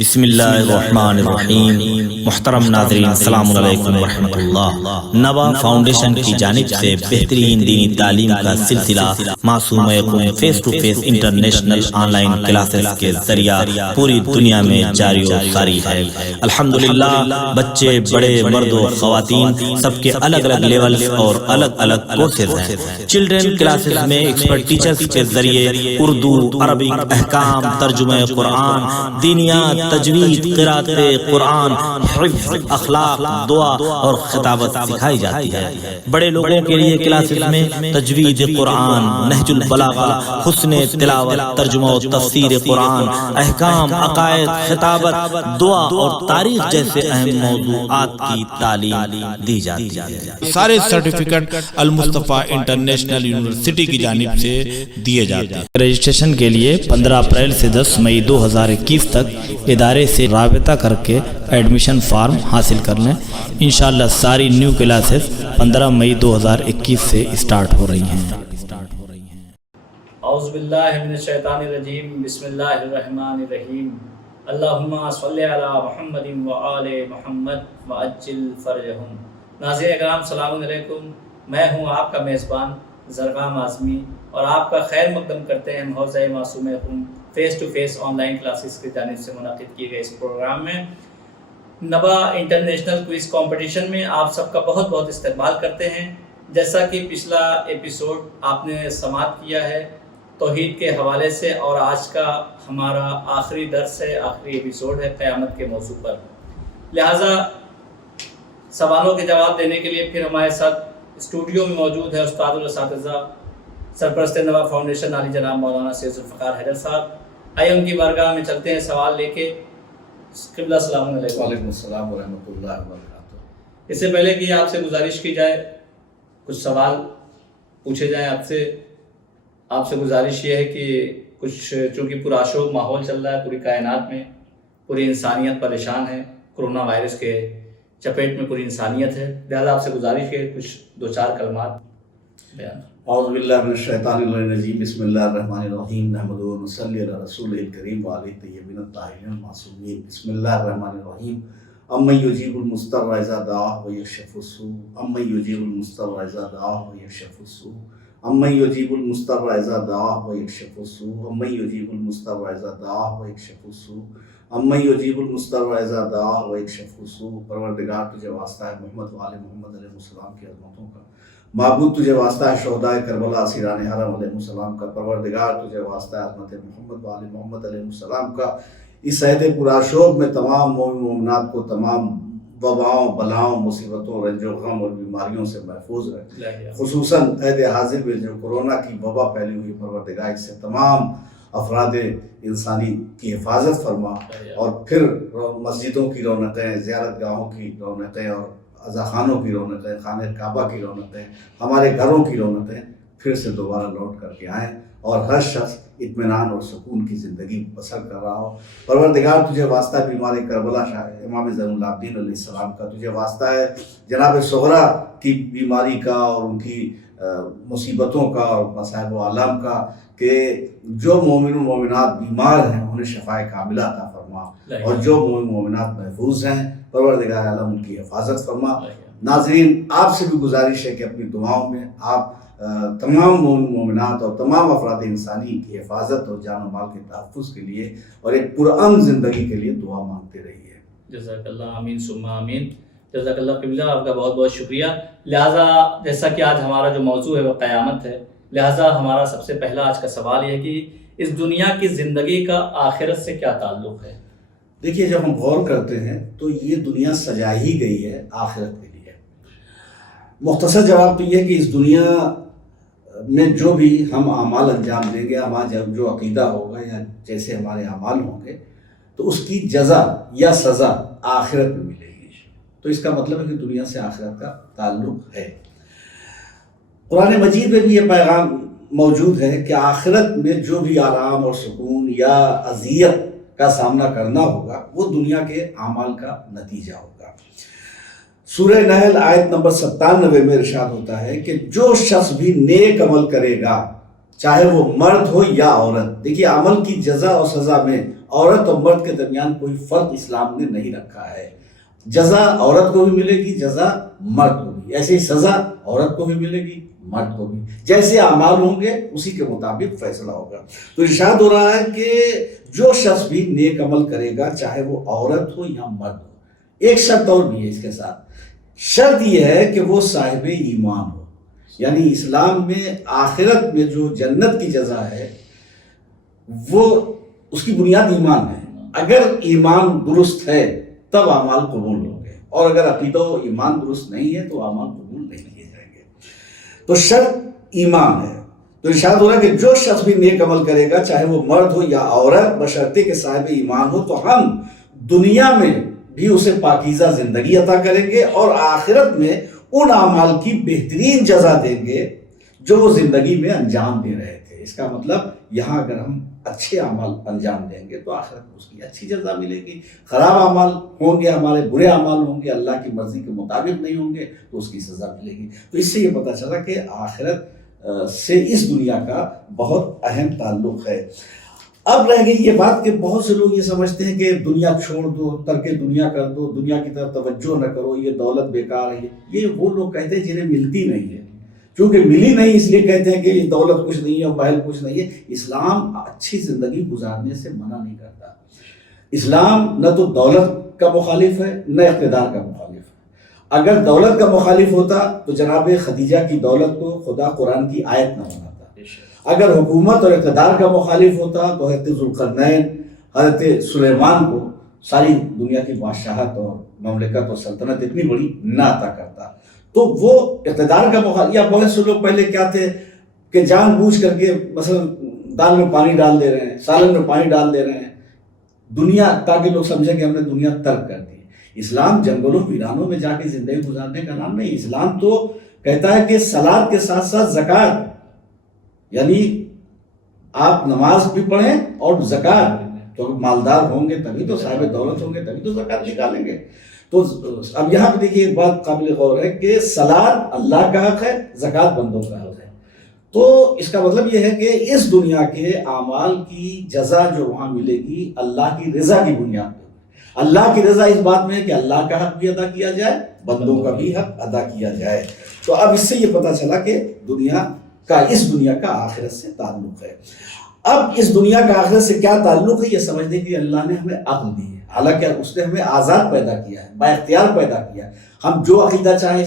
بسم اللہ الرحمن الرحیم۔ محترم ناظرین السلام علیکم ورحمۃ اللہ۔ نوا فاؤنڈیشن کی جانب سے بہترین دینی تعلیم کا سلسلہ معصوم قوم face to face international online classes کے ذریعہ پوری دنیا میں جاری و ساری ہے۔ الحمدللہ بچے بڑے مرد و خواتین سب کے الگ الگ لیول اور الگ الگ کورسز ہیں۔ چلڈرن کلاسز میں ایکسپرٹ ٹیچرز کے ذریعے اردو، عربک، احکام، ترجمہ قرآن، دینیات، تجوید، قرات قرآن، حفظ، اخلاق، دعا اور خطابت سکھائی جاتی ہے۔ بڑے لوگوں کے لیے کلاسز میں تجوید قرآن، نہج البلاغہ، حسن تلاوت، ترجمہ و تفسیر قرآن، احکام، عقائد، خطابت، دعا اور تاریخ جیسے اہم موضوعات کی تعلیم دی جاتی ہے۔ سارے سرٹیفکیٹ المصطفیٰ انٹرنیشنل یونیورسٹی کی جانب سے دیے جاتے ہیں۔ رجسٹریشن کے لیے 15 اپریل سے 10 مئی 2021 تک ادارے سے رابطہ کر کے ایڈمیشن فارم حاصل کر لیں۔ انشاءاللہ ساری نیو کلاسز 15 مئی 2021 سے اسٹارٹ ہو رہی ہیں۔ اعوذ باللہ من الشیطان الرجیم، بسم اللہ الرحمن الرحیم۔ اللہم صلی علی محمد وآل محمد وعجل فرجہم۔ ناظرین اکرام السلام علیکم، میں ہوں آپ کا میزبان زرغام اعظمی اور آپ کا خیر مقدم کرتے ہیں حوزہ معصوم قوم face to face online classes کی جانب سے منعقد کیے گئے اس پروگرام میں نبا انٹرنیشنل کوئز کمپٹیشن میں آپ سب کا بہت بہت استقبال کرتے ہیں۔ جیسا کہ پچھلا ایپیسوڈ آپ نے سماعت کیا ہے توحید کے حوالے سے، اور آج کا ہمارا آخری درس ہے، آخری ایپیسوڈ ہے قیامت کے موضوع پر، لہٰذا سوالوں کے جواب دینے کے لیے پھر ہمارے ساتھ اسٹوڈیو میں موجود ہے استاد الاساتذہ سرپرست نوا فاؤنڈیشن علی جناب مولانا سید ذوالفقار حیدر صاحب۔ آئیے ان کی بارگاہ میں چلتے ہیں سوال لے کے۔ قبلہ السلام علیکم۔ وعلیکم السلام ورحمۃ اللہ وبرکاتہ۔ اس سے پہلے کہ آپ سے گزارش کی جائے کچھ سوال پوچھے جائیں آپ سے گزارش یہ ہے کہ کچھ چونکہ پرآشوب ماحول چل رہا ہے پوری کائنات میں، پوری انسانیت پریشان ہے، کرونا وائرس کے چپیٹ میں پوری انسانیت ہے، لہٰذا آپ سے گزارش ہے کچھ 2-4 کلمات بیان۔ اعوذ باللہ من الشیطان الرجیم، بسم اللہ الرحمن الرحیم، نحمدہ و نصلی علی رسولہ الکریم وعلی الطیبین الطاہرین المعصومین۔ بسم اللہ الرحمن الرحیم۔ امن یجیب المضطر اذا دعاہ ویکشف السوء، امن یجیب المضطر اذا دعاہ ویکشف السوء، امن یجیب المضطر اذا دعاہ ویکشف السوء، امن یجیب المضطر اذا دعاہ ویکشف السوء، امن یجیب المضطر اذا دعاہ ویکشف السوء۔ پروردگار تجھے واسطہ ہے محمد و آل محمد علیہ السلام کی عظمتوں کا، معبود تجھے واسطہ ہے شہدائے کربلا اسیران حرم علیہ السلام کا، پروردگار تجھے واسطہ ہے عظمت محمد و آل محمد علیہ السلام کا۔ اس عہد پرآشوب میں تمام مومن مومنات کو تمام وباؤں، بلاؤں، مصیبتوں، رنج و غم اور بیماریوں سے محفوظ رکھ، خصوصاً عہد حاضر میں جو کورونا کی وبا پھیلی ہوئی، پروردگار اس سے تمام افراد انسانی کی حفاظت فرما، اور پھر مسجدوں کی رونقیں، زیارت گاہوں کی رونقیں اور عزاخانوں کی رونقیں، خانہ کعبہ کی رونقیں، ہمارے گھروں کی رونقیں پھر سے دوبارہ لوٹ کر کے آئیں، اور ہر شخص اطمینان اور سکون کی زندگی بسر کر رہا ہو۔ پروردگار تجھے واسطہ ہے بیمار کربلا شاہ امام زین العابدین علیہ السلام کا، تجھے واسطہ ہے جناب صغرا کی بیماری کا اور ان کی مصیبتوں کا اور مصائب و آلام کا، کہ جو مومن و مومنات بیمار ہیں انہیں شفائے کاملہ عطا فرما، اور جو مومن مومنات محفوظ ہیں پروردگار عالم ان کی حفاظت فرما۔ ناظرین آپ سے بھی گزارش ہے کہ اپنی دعاؤں میں آپ تمام مومن مومنات اور تمام افراد انسانی کی حفاظت اور جان و مال کے تحفظ کے لیے اور ایک پرامن زندگی کے لیے دعا مانگتے رہیے۔ جزاک اللہ، آمین ثم آمین۔ جزاک اللہ قبلہ، آپ کا بہت بہت شکریہ۔ لہٰذا جیسا کہ آج ہمارا جو موضوع ہے وہ قیامت ہے، لہٰذا ہمارا سب سے پہلا آج کا سوال یہ ہے کہ اس دنیا کی زندگی کا آخرت سے کیا تعلق ہے؟ دیکھیے جب ہم غور کرتے ہیں تو یہ دنیا سجا ہی گئی ہے آخرت کے لیے۔ مختصر جواب تو یہ ہے کہ اس دنیا میں جو بھی ہم اعمال انجام دیں گے، ہمارا جو عقیدہ ہوگا یا جیسے ہمارے اعمال ہوں گے، تو اس کی جزا یا سزا آخرت میں ملے گی۔ تو اس کا مطلب ہے کہ دنیا سے آخرت کا تعلق ہے۔ قرآن مجید میں بھی یہ پیغام موجود ہے کہ آخرت میں جو بھی آرام اور سکون یا اذیت کا سامنا کرنا ہوگا وہ دنیا کے اعمال کا نتیجہ ہوگا۔ سورہ نحل آیت نمبر 97 میں ارشاد ہوتا ہے کہ جو شخص بھی نیک عمل کرے گا، چاہے وہ مرد ہو یا عورت، دیکھیے عمل کی جزا اور سزا میں عورت اور مرد کے درمیان کوئی فرق اسلام نے نہیں رکھا ہے. جزا عورت کو بھی ملے گی، جزا مرد کو بھی، ایسے ہی سزا عورت کو بھی ملے گی، مرد کو بھی. جیسے اعمال ہوں گے اسی کے مطابق فیصلہ ہوگا. تو ارشاد ہو رہا ہے کہ جو شخص بھی نیک عمل کرے گا چاہے وہ عورت ہو یا مرد ہو. ایک شرط اور بھی ہے اس کے ساتھ، شرط یہ ہے کہ وہ صاحب ایمان ہو. یعنی اسلام میں آخرت میں جو جنت کی جزا ہے وہ اس کی بنیاد ایمان ہے. اگر ایمان درست ہے تب اعمال قبول ہوں گے، اور اگر عقیدہ و ایمان درست نہیں ہے تو اعمال قبول نہیں کیے جائیں گے. تو شرط ایمان ہے. تو ارشاد ہو رہا ہے کہ جو شخص بھی نیک عمل کرے گا چاہے وہ مرد ہو یا عورت بشرطے کہ صاحب ایمان ہو تو ہم دنیا میں بھی اسے پاکیزہ زندگی عطا کریں گے اور آخرت میں ان اعمال کی بہترین جزا دیں گے جو وہ زندگی میں انجام دے رہے تھے. اس کا مطلب یہاں اگر ہم اچھے اعمال انجام دیں گے تو آخرت میں اس کی اچھی جزا ملے گی. خراب اعمال ہوں گے، ہمارے برے اعمال ہوں گے، اللہ کی مرضی کے مطابق نہیں ہوں گے تو اس کی سزا ملے گی. تو اس سے یہ پتہ چلا کہ آخرت سے اس دنیا کا بہت اہم تعلق ہے. اب رہ گئی یہ بات کہ بہت سے لوگ یہ سمجھتے ہیں کہ دنیا چھوڑ دو، ترک دنیا کر دو، دنیا کی طرف توجہ نہ کرو، یہ دولت بیکار ہے. یہ وہ لوگ کہتے ہیں جنہیں ملتی نہیں ہے. چونکہ ملی نہیں اس لیے کہتے ہیں کہ یہ دولت کچھ نہیں ہے اور محل کچھ نہیں ہے. اسلام اچھی زندگی گزارنے سے منع نہیں کرتا. اسلام نہ تو دولت کا مخالف ہے نہ اقتدار کا مخالف ہے. اگر دولت کا مخالف ہوتا تو جناب خدیجہ کی دولت کو خدا قرآن کی آیت نہ بناتا. اگر حکومت اور اقتدار کا مخالف ہوتا تو حضرت ذوالقرنین، حضرت سلیمان کو ساری دنیا کی بادشاہت اور مملکت اور سلطنت اتنی بڑی نہ عطا کرتا. تو وہ اقتدار کا مخالف. یا بہت سے لوگ پہلے کیا تھے کہ جان بوجھ کر کے مثلا دال میں پانی ڈال دے رہے ہیں، سالن میں پانی ڈال دے رہے ہیں دنیا، تاکہ لوگ سمجھیں کہ ہم نے دنیا ترک کر دی. اسلام جنگلوں ویرانوں میں جا کے زندگی گزارنے کا نام نہیں. اسلام تو کہتا ہے کہ صلاۃ کے ساتھ ساتھ زکوٰۃ، یعنی آپ نماز بھی پڑھیں اور زکوٰۃ. تو مالدار ہوں گے تبھی تو، صاحب دولت ہوں گے تبھی تو زکوٰۃ نکالیں گے. تو اب یہاں پہ دیکھیے ایک بات قابل غور ہے کہ صلاۃ اللہ کا حق ہے، زکوٰۃ بندوں کا حق ہے. تو اس کا مطلب یہ ہے کہ اس دنیا کے اعمال کی جزا جو وہاں ملے گی اللہ کی رضا کی بنیاد پہ. اللہ کی رضا اس بات میں ہے کہ اللہ کا حق بھی ادا کیا جائے، بندوں کا بھی حق ادا کیا جائے. تو اب اس سے یہ پتہ چلا کہ اس دنیا کا آخرت سے تعلق ہے. اب اس دنیا کا آخرت سے کیا تعلق ہے یہ سمجھنے کے لیے اللہ نے ہمیں عقل دی ہے. حالانکہ اس نے ہمیں آزاد پیدا کیا ہے، با اختیار پیدا کیا ہے. ہم جو عقیدہ چاہیں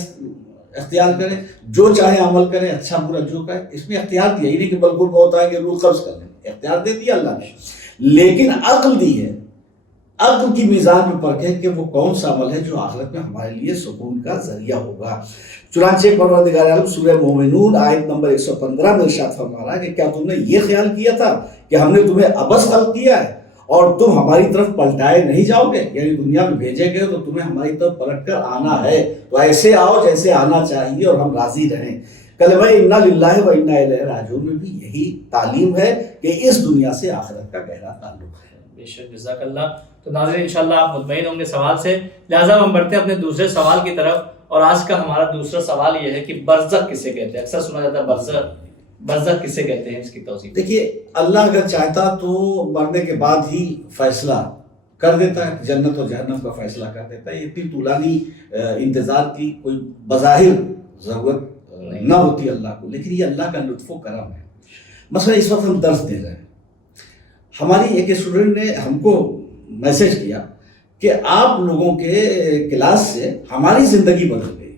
اختیار کریں، جو چاہے عمل کریں، اچھا برا جو کہیں، اس میں اختیار دیا. یہ نہیں کہ بالکل بہت آئے کہ روح قبض کر لیں، اختیار دے دیا اللہ نے، لیکن عقل دی ہے. عقل کی میزان میں فرق ہے کہ وہ کون سا عمل ہے جو آخرت میں ہمارے لیے سکون کا ذریعہ ہوگا. چنانچہ پروردگار عالم سورہ مومنون آیت نمبر 115 میں ارشاد فرما رہا ہے کہ کیا تم نے یہ خیال کیا تھا کہ ہم نے تمہیں عبث خلق کیا ہے اور تم ہماری طرف پلٹائے نہیں جاؤ گے؟ یعنی دنیا میں بھیجے گئے تو تمہیں ہماری طرف پلٹ کر آنا ہے، تو ایسے آؤ جیسے آنا چاہیے اور ہم راضی رہیں. کلمہ انا للہ و انا الیہ راجعون میں بھی یہی تعلیم ہے کہ اس دنیا سے آخرت کا گہرا تعلق ہے. بے شک، جزاک اللہ. تو ناظرین انشاءاللہ آپ مطمئن ہوں گے سوال سے، لہٰذا ہم بڑھتے ہیں اپنے دوسرے سوال کی طرف. اور آج کا ہمارا دوسرا سوال یہ ہے کہ برزخ کسے کہتے ہیں؟ اکثر سنا جاتا ہے برزخ کسے کہتے ہیں، اس کی توضیح. دیکھیے اللہ اگر چاہتا تو مرنے کے بعد ہی فیصلہ کر دیتا ہے، جنت اور جہنم کا فیصلہ کر دیتا ہے. اتنی طولانی انتظار کی کوئی بظاہر ضرورت نہ ہوتی اللہ کو، لیکن یہ اللہ کا لطف و کرم ہے. مثلا اس وقت ہم درس دے رہے ہیں، ہماری ایک اسٹوڈنٹ نے ہم کو میسج کیا کہ آپ لوگوں کے کلاس سے ہماری زندگی بدل گئی.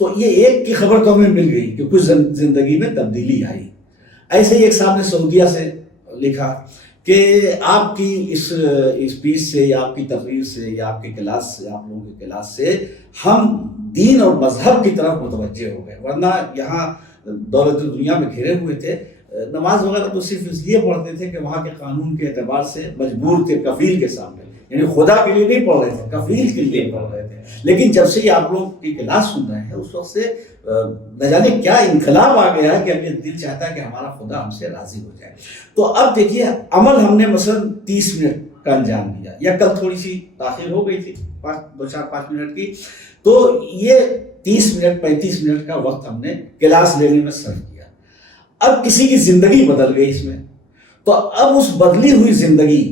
تو یہ ایک کی خبر تو ہمیں مل گئی کہ کچھ زندگی میں تبدیلی آئی. ایسے ہی ایک صاحب نے سعودیہ سے لکھا کہ آپ کی اس اسپیچ سے یا آپ کی تقریر سے یا آپ کے کلاس سے، آپ لوگوں کے کلاس سے ہم دین اور مذہب کی طرف متوجہ ہو گئے. ورنہ یہاں دولت دنیا میں گھرے ہوئے تھے، نماز وغیرہ تو صرف اس لیے پڑھتے تھے کہ وہاں کے قانون کے اعتبار سے مجبور تھے، کفیل کے سامنے، یعنی خدا کے لیے نہیں پڑھ رہے تھے، کفیل کے لیے پڑھ رہے تھے. لیکن جب سے یہ آپ لوگ کی کلاس سن رہے ہیں اس وقت سے نہ جانے کیا انقلاب آ گیا ہے کہ اب یہ دل چاہتا ہے کہ ہمارا خدا ہم سے راضی ہو جائے. تو اب دیکھیے عمل ہم نے مثلا 30 منٹ کا انجام دیا، یا کل تھوڑی سی تاخیر ہو گئی تھی 2-4-5 منٹ کی، تو یہ 30 منٹ 35 منٹ کا وقت ہم نے کلاس لینے میں صرف کیا. اب کسی کی زندگی بدل گئی اس میں، تو اب اس بدلی ہوئی زندگی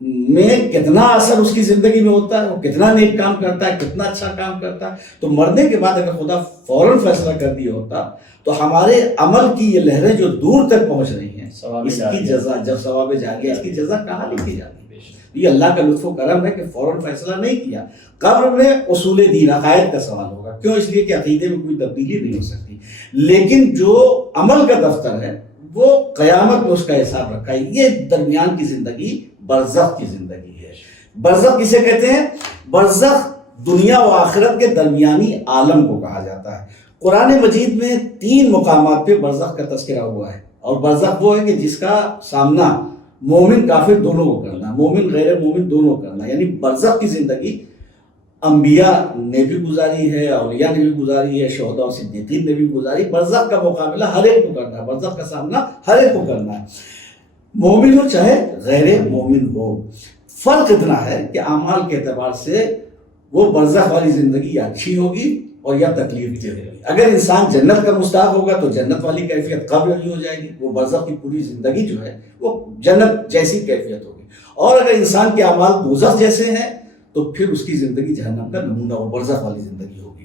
میں کتنا اثر اس کی زندگی میں ہوتا ہے، وہ کتنا نیک کام کرتا ہے، کتنا اچھا کام کرتا ہے. تو مرنے کے بعد اگر خدا فوراً فیصلہ کر دیا ہوتا تو ہمارے عمل کی یہ لہریں جو دور تک پہنچ رہی ہیں، اس کی جزا، جب ثواب جاریہ، اس کی جزا کہاں لکھی جاتی ہے؟ یہ اللہ کا لطف و کرم ہے کہ فوراً فیصلہ نہیں کیا. قبر میں اصول دین، عقائد کا سوال ہوگا. کیوں؟ اس لیے کہ عقیدے میں کوئی تبدیلی نہیں ہو سکتی. لیکن جو عمل کا دفتر ہے وہ قیامت میں اس کا حساب رکھا ہے. یہ درمیان کی زندگی برزخ کی زندگی ہے. برزخ کسے کہتے ہیں؟ برزخ دنیا و آخرت کے درمیانی عالم کو کہا جاتا ہے. قرآن مجید میں 3 مقامات پہ برزخ کا تذکرہ ہوا ہے. اور برزخ وہ ہے کہ جس کا سامنا مومن کافر دونوں کو کرنا، مومن غیر مومن دونوں کرنا. یعنی برزخ کی زندگی انبیاء نے بھی گزاری ہے، اولیاء نے بھی گزاری ہے، شہداء و صدیقین نے بھی گزاری. برزخ کا مقابلہ ہر ایک کو کرنا ہے، برزخ کا سامنا ہر ایک کو کرنا ہے، مومن ہو چاہے غیر مومن ہو. فرق اتنا ہے کہ اعمال کے اعتبار سے وہ برزخ والی زندگی یا اچھی ہوگی اور یا تکلیف دہ ہوگی. اگر انسان جنت کا مستحق ہوگا تو جنت والی کیفیت قبل ہی ہو جائے گی، وہ برزخ کی پوری زندگی جو ہے وہ جنت جیسی کیفیت ہوگی. اور اگر انسان کے اعمال دوزخ جیسے ہیں تو پھر اس کی زندگی جہنم کا نمونہ وہ برزخ والی زندگی ہوگی.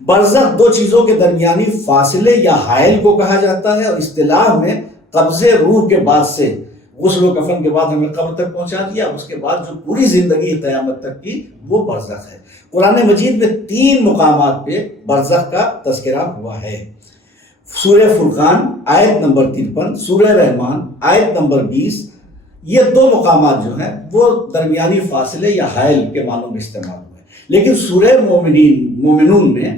برزخ 2 چیزوں کے درمیانی فاصلے یا حائل کو کہا جاتا ہے، اور اصطلاح میں قبض روح کے بعد سے، غسل و کفن کے بعد ہمیں قبر تک پہنچا دیا، اس کے بعد جو پوری زندگی قیامت تک کی وہ برزخ ہے. قرآن مجید میں 3 مقامات پہ برزخ کا تذکرہ ہوا ہے. سورہ فرقان آیت نمبر 53، سورہ رحمان آیت نمبر 20. یہ 2 مقامات جو ہیں وہ درمیانی فاصلے یا حائل کے معنوں میں استعمال ہوئے. لیکن سورہ مومنون میں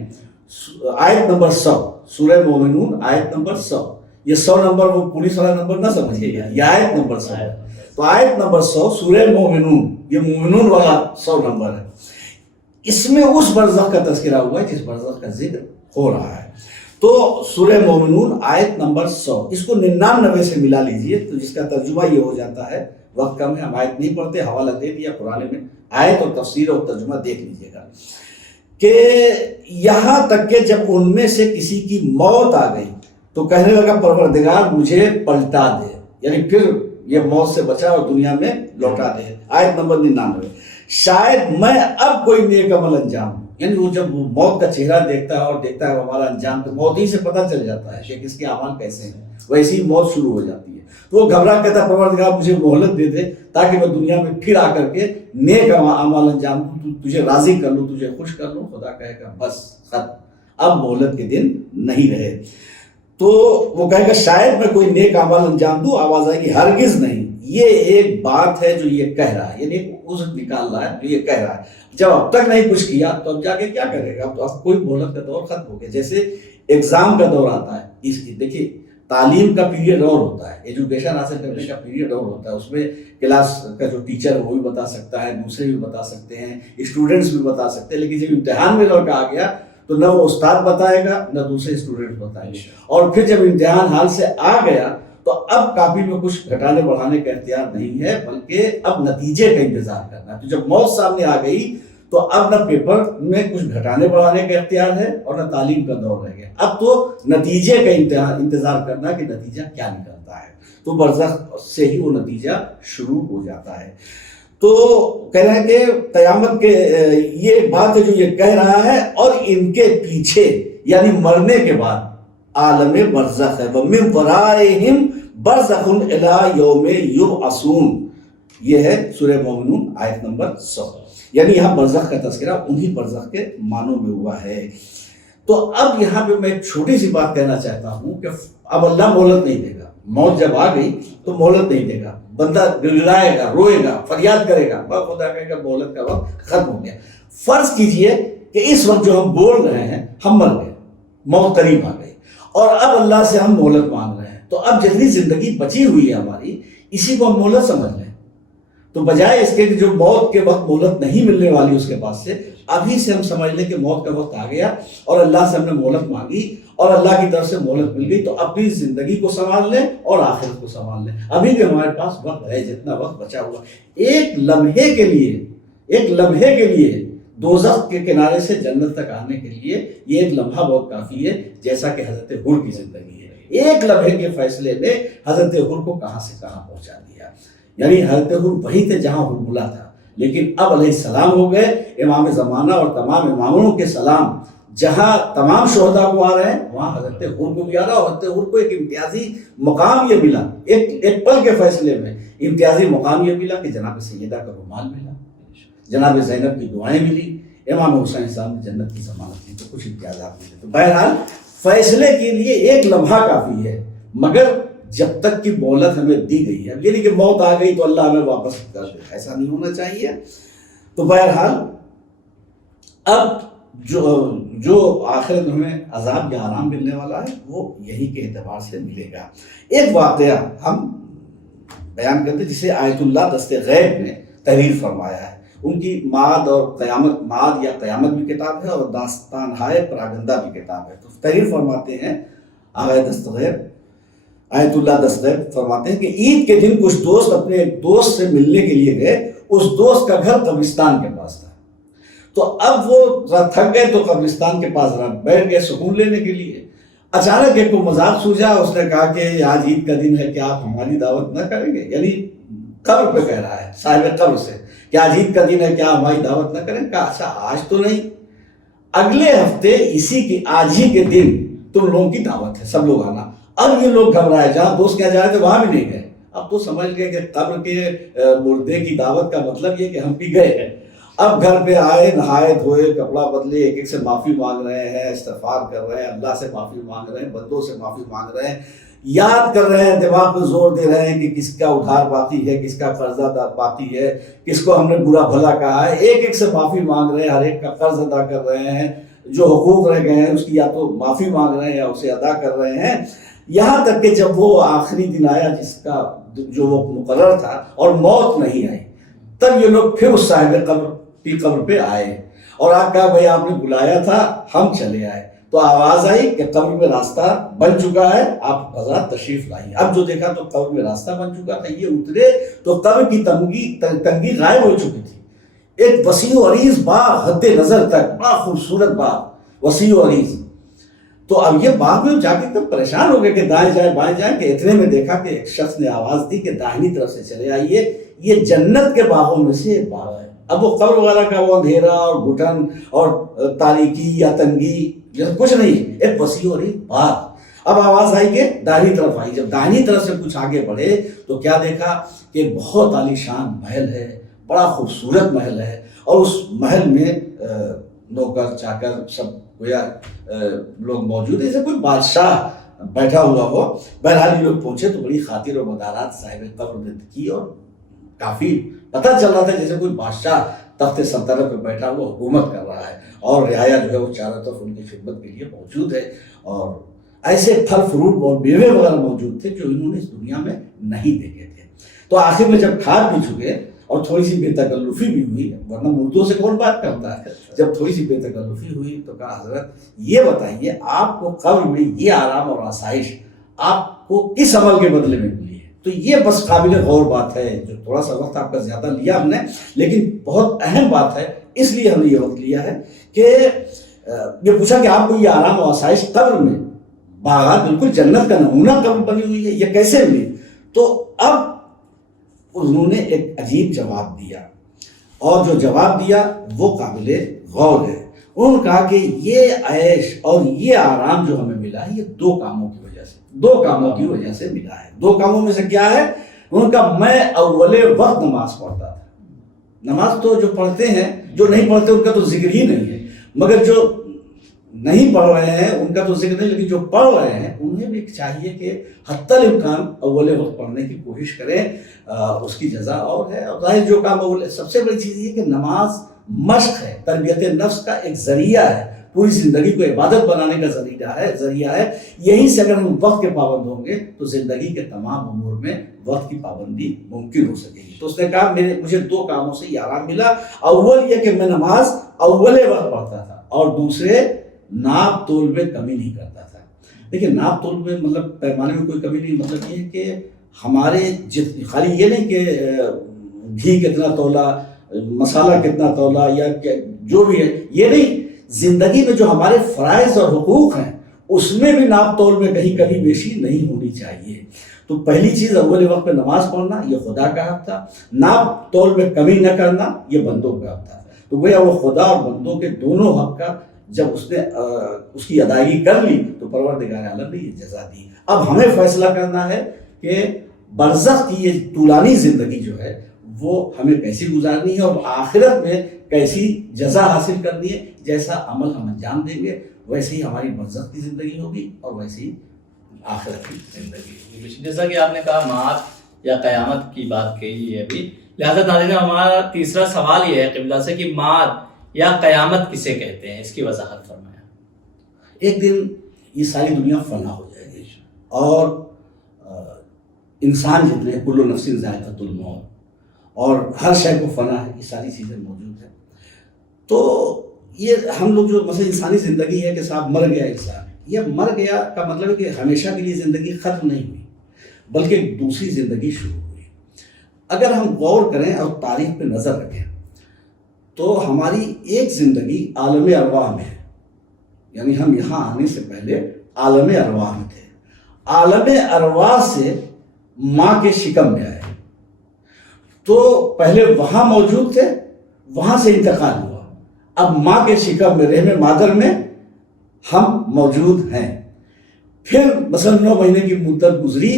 آیت نمبر 100، سورہ مومنون آیت نمبر 100، یہ 100 نمبر وہ پولیس والا نمبر نہ سمجھیے گا، یہ آیت نمبر 100 ہے. تو آیت نمبر 100 سورہ مومنون، یہ مومنون والا 100 نمبر ہے. اس میں اس برزخ کا تذکرہ ہوا ہے جس برزخ کا ذکر ہو رہا ہے. تو سورہ مومنون آیت نمبر 100، اس کو 99 سے ملا لیجئے تو جس کا ترجمہ یہ ہو جاتا ہے. وقت کم ہے، ہم آیت نہیں پڑھتے، حوالہ دے دیا قرآن میں. آیت اور تفسیر اور ترجمہ دیکھ لیجئے گا کہ یہاں تک کہ جب ان میں سے کسی کی موت آ گئی تو کہنے لگا پروردگار مجھے پلٹا دے، یعنی پھر یہ موت سے بچا اور دنیا میں لوٹا دے. آیت نمبر 99، شاید میں اب کوئی نیک عمل انجام دوں. یعنی وہ جب وہ موت کا چہرہ دیکھتا ہے اور دیکھتا ہے ہمارا انجام، تو موت ہی سے پتہ چل جاتا ہے کہ کس کے اعمال کیسے ہیں، ویسی ہی موت شروع ہو جاتی ہے. تو وہ گھبرا کہتا ہے پروردگار مجھے مہلت دے دے تاکہ میں دنیا میں پھر آ کر کے نیک اعمال انجام دوں، تجھے راضی کر لوں، تجھے خوش کر لوں. خدا کہے گا بس ختم، اب مہلت کے دن نہیں رہے. تو وہ کہے گا شاید میں کوئی نیک عمل انجام دوں. آواز آئے گی ہرگز نہیں. یہ ایک بات ہے جو یہ کہہ رہا ہے، یعنی ایک عذر نکال رہا ہے جو یہ کہہ رہا ہے. جب اب تک نہیں کچھ کیا تو اب جا کے کیا کرے گا؟ تو اب کوئی مہلت کا دور ختم ہو گیا. جیسے ایگزام کا دور آتا ہے، اس کی دیکھیے تعلیم کا پیریڈ اور ہوتا ہے، ایجوکیشن حاصل کرنے کا پیریڈ اور ہوتا ہے. اس میں کلاس کا جو ٹیچر وہ بھی بتا سکتا ہے، دوسرے بھی بتا سکتے ہیں، اسٹوڈنٹس بھی بتا سکتے ہیں. لیکن جب امتحان میں لڑکا آ گیا تو نہ وہ استاد بتائے گا نہ دوسرے اسٹوڈنٹ بتائیں گے. اور پھر جب امتحان حال سے آ گیا تو اب کاپی میں کچھ گھٹانے بڑھانے کا اختیار نہیں ہے، بلکہ اب نتیجے کا انتظار کرنا ہے. تو جب موت سامنے آ گئی تو اب نہ پیپر میں کچھ گھٹانے بڑھانے کا اختیار ہے اور نہ تعلیم کا دور رہ گیا. اب تو نتیجے کا انتظار کرنا کہ نتیجہ کیا نکلتا ہے. تو برزخ سے ہی وہ نتیجہ شروع ہو جاتا ہے. تو کہہ رہے ہیں کہ قیامت کے یہ بات ہے جو یہ کہہ رہا ہے، اور ان کے پیچھے یعنی مرنے کے بعد عالم برزخ ہے. وَمِن وَرَائِهِمْ بَرْزَخٌ إِلَىٰ يَوْمِ يُبْعَثُونَ. یہ ہے سورہ مومنون آیت نمبر 100. یعنی یہاں برزخ کا تذکرہ انہی برزخ کے معنوں میں ہوا ہے. تو اب یہاں پہ میں ایک چھوٹی سی بات کہنا چاہتا ہوں کہ اب اللہ مہلت نہیں دے گا. موت جب آ گئی تو مہلت نہیں دے گا. بندہ گڑگڑائے گا، روئے گا، فریاد کرے گا، خدا کہے گا مہلت کا وقت ختم ہو گیا. فرض کیجئے کہ اس وقت جو ہم بول رہے ہیں ہم مر گئے، موت قریب آ گئی اور اب اللہ سے ہم مہلت مانگ رہے ہیں. تو اب جتنی زندگی بچی ہوئی ہے ہماری، اسی کو ہم مہلت سمجھ لیں. تو بجائے اس کے کہ جو موت کے وقت مہلت نہیں ملنے والی اس کے پاس سے، ابھی سے ہم سمجھ لیں کہ موت کا وقت آ گیا اور اللہ سے ہم نے مہلت مانگی اور اللہ کی طرف سے مہلت مل گئی. تو اپنی زندگی کو سنبھال لیں اور آخرت کو سنبھال لیں. ابھی بھی ہمارے پاس وقت ہے، جتنا وقت بچا ہوا. ایک لمحے کے لیے دوزخ کے کنارے سے جنت تک آنے کے لیے یہ ایک لمحہ بہت کافی ہے، جیسا کہ حضرت حر کی زندگی ہے. ایک لمحے کے فیصلے نے حضرت حر کو کہاں سے کہاں پہنچا دیا. یعنی حضرت حر وہی تھے جہاں حرملہ تھا، لیکن اب علیہ السلام ہو گئے امام زمانہ اور تمام اماموں کے سلام، جہاں تمام شہداء کو آ رہے ہیں وہاں حضرت حر کو بھی آ رہا، اور حضرت حر کو ایک امتیازی مقام یہ ملا، ایک پل کے فیصلے میں امتیازی مقام یہ ملا کہ جناب سیدہ کا رومال ملا، جناب زینب کی دعائیں ملی، امام حسین صاحب نے جنت کی ضمانت دی، تو کچھ امتیازات ملے۔ تو بہرحال فیصلے کے لیے ایک لمحہ کافی ہے، مگر جب تک کی مہلت ہمیں دی گئی ہے، یعنی کہ موت آ گئی تو اللہ ہمیں واپس کر دے، ایسا نہیں ہونا چاہیے۔ تو بہرحال اب جو آخر ہمیں عذاب یا آرام ملنے والا ہے وہ یہی کے اعتبار سے ملے گا۔ ایک واقعہ ہم بیان کرتے جسے آیت اللہ دست غیب نے تحریر فرمایا ہے، ان کی معاد اور قیامت، معاد یا قیامت بھی کتاب ہے اور داستان ہائے پراگندہ بھی کتاب ہے۔ تو تحریر فرماتے ہیں آغا دست غیب، آیت اللہ دست غیب فرماتے ہیں کہ عید کے دن کچھ دوست اپنے ایک دوست سے ملنے کے لیے گئے، اس دوست کا گھر قبرستان کے پاس تھا، تو اب وہ تھک گئے تو قبرستان کے پاس بیٹھ گئے سکون لینے کے لیے۔ اچانک ایک کو مذاق سوجا، اس نے کہا کہ آج عید کا دن ہے، کیا آپ ہماری دعوت نہ کریں گے؟ یعنی قبر پہ کہہ رہا ہے صاحب قبر سے کہ آج عید کا دن ہے، کیا ہماری دعوت نہ کریں؟ کہا اچھا آج تو نہیں، اگلے ہفتے اسی کی آج ہی کے دن تم لوگوں کی دعوت ہے، سب لوگ آنا۔ اب یہ لوگ گھبرائے، جہاں دوست کیا جائے تھے وہاں بھی نہیں گئے، اب تو سمجھ گئے کہ قبر کے مردے کی دعوت کا مطلب یہ کہ ہم بھی گئے ہیں۔ اب گھر پہ آئے، نہائے دھوئے، کپڑا بدلے، ایک ایک سے معافی مانگ رہے ہیں، استغفار کر رہے ہیں، اللہ سے معافی مانگ رہے ہیں، بندوں سے معافی مانگ رہے ہیں، یاد کر رہے ہیں، دماغ پہ زور دے رہے ہیں کہ کس کا ادھار باقی ہے، کس کا قرضہ باقی ہے، کس کو ہم نے برا بھلا کہا ہے، ایک ایک سے معافی مانگ رہے ہیں، ہر ایک کا قرض ادا کر رہے ہیں، جو حقوق رہ گئے ہیں اس کی یا تو معافی مانگ رہے ہیں یا اسے ادا کر رہے ہیں، یہاں تک کہ جب وہ آخری دن آیا جس کا جو وہ مقرر تھا اور موت نہیں آئی، تب یہ لوگ پھر اس صاحب قبر کی قبر پہ آئے اور آپ کہا بھائی آپ نے بلایا تھا، ہم چلے آئے۔ تو آواز آئی کہ قبر میں راستہ بن چکا ہے، آپ حضرات تشریف لائیے۔ اب جو دیکھا تو قبر میں راستہ بن چکا تھا، یہ اترے تو قبر کی تنگی غائب ہو چکی تھی، ایک وسیع و عریض باغ حد نظر تک، بڑا خوبصورت باغ، وسیع و عریض۔ تو اب یہ باغ میں جا کے تب پریشان ہو گئے کہ دائیں جائیں بائیں جائیں، کہ اتنے میں دیکھا کہ ایک شخص نے آواز دی کہ داہنی طرف سے چلے آئیے، یہ جنت کے باغوں میں سے ایک باغ ہے۔ اب وہ قبر والا کا وہ اندھیرا اور گھٹن اور تاریکی یا تنگی جیسے کچھ نہیں، ایک وسیع و عریض باغ۔ اب آواز آئی کہ داہنی طرف آئی، جب داہنی طرف سے کچھ آگے بڑھے تو کیا دیکھا کہ بہت عالی شان محل ہے، بڑا خوبصورت محل ہے، اور اس محل میں نوکر چاکر سب گویا لوگ موجود ہیں، جیسے کوئی بادشاہ بیٹھا ہوا ہو۔ بہرحال یہ لوگ پہنچے تو بڑی خاطر و مدارات صاحب قبر نے کی، اور کافی پتہ چل رہا تھا جیسے کوئی بادشاہ تخت سلطنت پہ بیٹھا ہوا حکومت کر رہا ہے، اور رعایا جو ہے وہ چاروں طرف ان کی خدمت کے لیے موجود ہے، اور ایسے پھل فروٹ اور میوے وغیرہ موجود تھے جو انہوں نے اس دنیا میں نہیں دیکھے تھے۔ تو آخر میں جب کھا پی چکے اور تھوڑی سی بے تکلفی بھی ہوئی، ورنہ مردوں سے کون بات کرتا ہے، جب تھوڑی سی بے تکلفی ہوئی تو کہا حضرت یہ بتائیے آپ کو قبر میں یہ آرام اور آسائش آپ کو کس عمل کے بدلے میں ملی ہے؟ تو یہ بس قابل غور بات ہے، جو تھوڑا سا وقت آپ کا زیادہ لیا ہم نے، لیکن بہت اہم بات ہے، اس لیے ہم نے یہ وقت لیا ہے کہ یہ پوچھا کہ آپ کو یہ آرام و آسائش قبر میں، باغات بالکل جنت کا نمونہ قبر بنی ہوئی ہے، یہ کیسے ملی؟ تو اب انہوں نے ایک عجیب جواب دیا، اور جو جواب دیا وہ قابل غور ہے۔ انہوں نے کہا کہ یہ عیش اور یہ آرام جو ہمیں ملا ہے یہ دو کاموں کی وجہ سے ملا ہے۔ دو کاموں میں سے کیا ہے؟ انہوں نے کہا میں اول وقت نماز پڑھتا تھا۔ نماز تو جو پڑھتے ہیں، جو نہیں پڑھتے ان کا تو ذکر ہی نہیں ہے، مگر جو نہیں پڑھ رہے ہیں ان کا تو ذکر نہیں، لیکن جو پڑھ رہے ہیں انہیں بھی چاہیے کہ حتی الامکان اول وقت پڑھنے کی کوشش کریں، اس کی جزا اور ہے۔ اور ظاہر جو کام اول، سب سے بڑی چیز یہ کہ نماز مشق ہے، تربیت نفس کا ایک ذریعہ ہے، پوری زندگی کو عبادت بنانے کا ذریعہ ہے۔ یہیں سے اگر ہم وقت کے پابند ہوں گے تو زندگی کے تمام امور میں وقت کی پابندی ممکن ہو سکے گی۔ تو اس نے کہا مجھے دو کاموں سے یہ آرام ملا، اول یہ کہ میں نماز اول وقت پڑھتا تھا، اور دوسرے ناپ تول میں کمی نہیں کرتا تھا۔ دیکھیں ناپ تول میں مطلب پیمانے میں کوئی کمی نہیں، مطلب یہ ہے کہ ہمارے خالی یہ نہیں کہ گھی کتنا تولا، مسالہ کتنا تولا، یا جو بھی ہے، یہ نہیں، زندگی میں جو ہمارے فرائض اور حقوق ہیں اس میں بھی ناپ تول میں کہیں کمی بیشی نہیں ہونی چاہیے۔ تو پہلی چیز اول وقت میں نماز پڑھنا یہ خدا کا حق تھا، ناپ تول میں کمی نہ کرنا یہ بندوں کا حق تھا۔ تو گویا وہ خدا اور بندوں کے دونوں حق کا جب اس نے اس کی ادائیگی کر لی تو پروردگار عالم نے یہ جزا دی۔ اب ہمیں فیصلہ کرنا ہے کہ برزخ کی یہ طولانی زندگی جو ہے وہ ہمیں کیسی گزارنی ہے اور آخرت میں کیسی جزا حاصل کرنی ہے۔ جیسا عمل ہم انجام دیں گے ویسے ہی ہماری برزخ کی زندگی ہوگی اور ویسے ہی آخرت کی زندگی ہوگی۔ جیسا کہ آپ نے کہا معاد یا قیامت کی بات کہی ہے ابھی، لہٰذا ناظرین ہمارا تیسرا سوال یہ ہے قبلہ سے کہ معاد یا قیامت کسے کہتے ہیں، اس کی وضاحت فرمائیں۔ ایک دن یہ ساری دنیا فنا ہو جائے گی اور انسان جتنے کل نفس ذائقۃ الموت اور ہر شے کو فنا ہے، یہ ساری چیزیں موجود ہیں۔ تو یہ ہم لوگ جو مثلا انسانی زندگی ہے کہ صاحب مر گیا انسان، یہ مر گیا کا مطلب ہے کہ ہمیشہ کے لیے زندگی ختم نہیں ہوئی بلکہ ایک دوسری زندگی شروع ہوئی۔ اگر ہم غور کریں اور تاریخ پہ نظر رکھیں تو ہماری ایک زندگی عالم ارواح میں ہے، یعنی ہم یہاں آنے سے پہلے عالم ارواح میں تھے۔ عالم ارواح سے ماں کے شکم میں آئے تو پہلے وہاں موجود تھے، وہاں سے انتقال ہوا، اب ماں کے شکم میں رحم مادر میں ہم موجود ہیں۔ پھر مثلا 9 مہینے کی مدت گزری،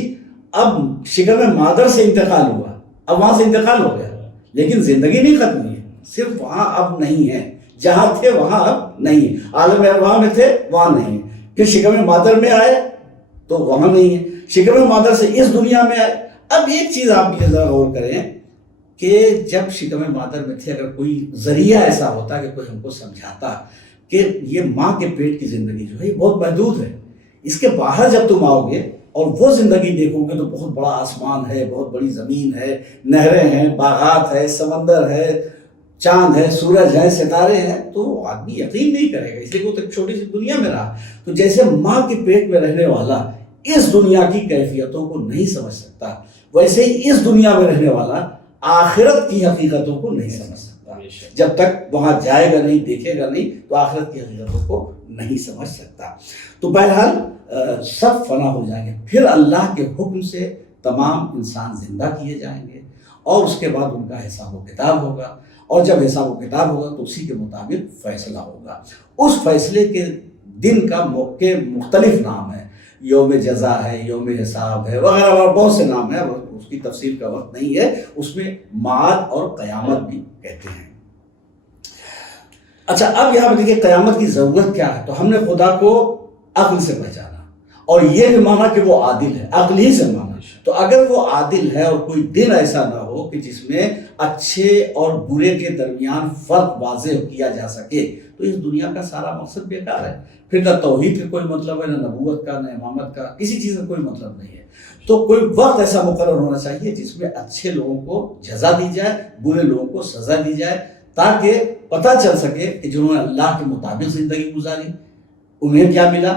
اب شکم مادر سے انتقال ہوا، اب وہاں سے انتقال ہو گیا لیکن زندگی نہیں ختم ہوئی، صرف وہاں اب نہیں ہے، جہاں تھے وہاں اب نہیں، عالم ارواح میں تھے وہاں نہیں، پھر شکم مادر میں آئے تو وہاں نہیں ہے، شکم مادر سے اس دنیا میں آئے۔ اب ایک چیز آپ یہ ذرا غور کریں کہ جب شکم مادر میں تھے اگر کوئی ذریعہ ایسا ہوتا کہ کوئی ہم کو سمجھاتا کہ یہ ماں کے پیٹ کی زندگی جو ہے یہ بہت محدود ہے، اس کے باہر جب تم آؤ گے اور وہ زندگی دیکھو گے تو بہت بڑا آسمان ہے، بہت بڑی زمین ہے، نہریں ہیں، باغات ہے، سمندر ہے، چاند ہے، سورج ہے، ستارے ہیں، تو آدمی یقین نہیں کرے گا، اس لیے وہ تو ایک چھوٹی سی دنیا میں رہا۔ تو جیسے ماں کے پیٹ میں رہنے والا اس دنیا کی کیفیتوں کو نہیں سمجھ سکتا، ویسے ہی اس دنیا میں رہنے والا آخرت کی حقیقتوں کو نہیں سمجھ سکتا۔ جب تک وہاں جائے گا نہیں، دیکھے گا نہیں تو آخرت کی حقیقتوں کو نہیں سمجھ سکتا۔ تو بہرحال سب فنا ہو جائیں گے، پھر اللہ کے حکم سے تمام انسان زندہ کیے جائیں گے اور اس کے بعد ان کا حساب و کتاب ہوگا، اور جب حساب و کتاب ہوگا تو اسی کے مطابق فیصلہ ہوگا۔ اس فیصلے کے دن کا موقع مختلف نام ہے، یوم جزا ہے، یوم حساب ہے، وغیرہ وغیرہ بہت سے نام ہیں، اس کی تفصیل کا وقت نہیں ہے، اس میں معاد اور قیامت بھی کہتے ہیں۔ اچھا اب یہاں پہ دیکھیے قیامت کی ضرورت کیا ہے، تو ہم نے خدا کو عقل سے پہچانا اور یہ بھی مانا کہ وہ عادل ہے، عقل ہی سے مانا۔ تو اگر وہ عادل ہے اور کوئی دن ایسا نہ ہو کہ جس میں اچھے اور برے کے درمیان فرق واضح کیا جا سکے تو اس دنیا کا سارا مقصد بیکار ہے، پھر نہ توحید کا کوئی مطلب ہے، نہ نبوت کا، نہ امامت کا، کسی چیز کا کوئی مطلب نہیں ہے۔ تو کوئی وقت ایسا مقرر ہونا چاہیے جس میں اچھے لوگوں کو جزا دی جائے، برے لوگوں کو سزا دی جائے، تاکہ پتہ چل سکے کہ جنہوں نے اللہ کے مطابق زندگی گزاری انہیں کیا ملا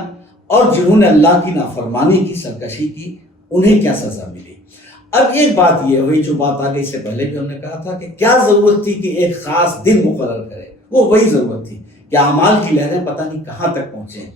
اور جنہوں نے اللہ کی نافرمانی کی، سرکشی کی، انہیں کیا سزا ملی۔ اب ایک بات یہ ہوئی جو بات آگے اس سے پہلے بھی ہم نے کہا تھا کہ کیا ضرورت تھی کہ ایک خاص دن مقرر کرے، وہ وہی ضرورت تھی کہ اعمال کی لہریں پتہ نہیں کہاں تک پہنچیں،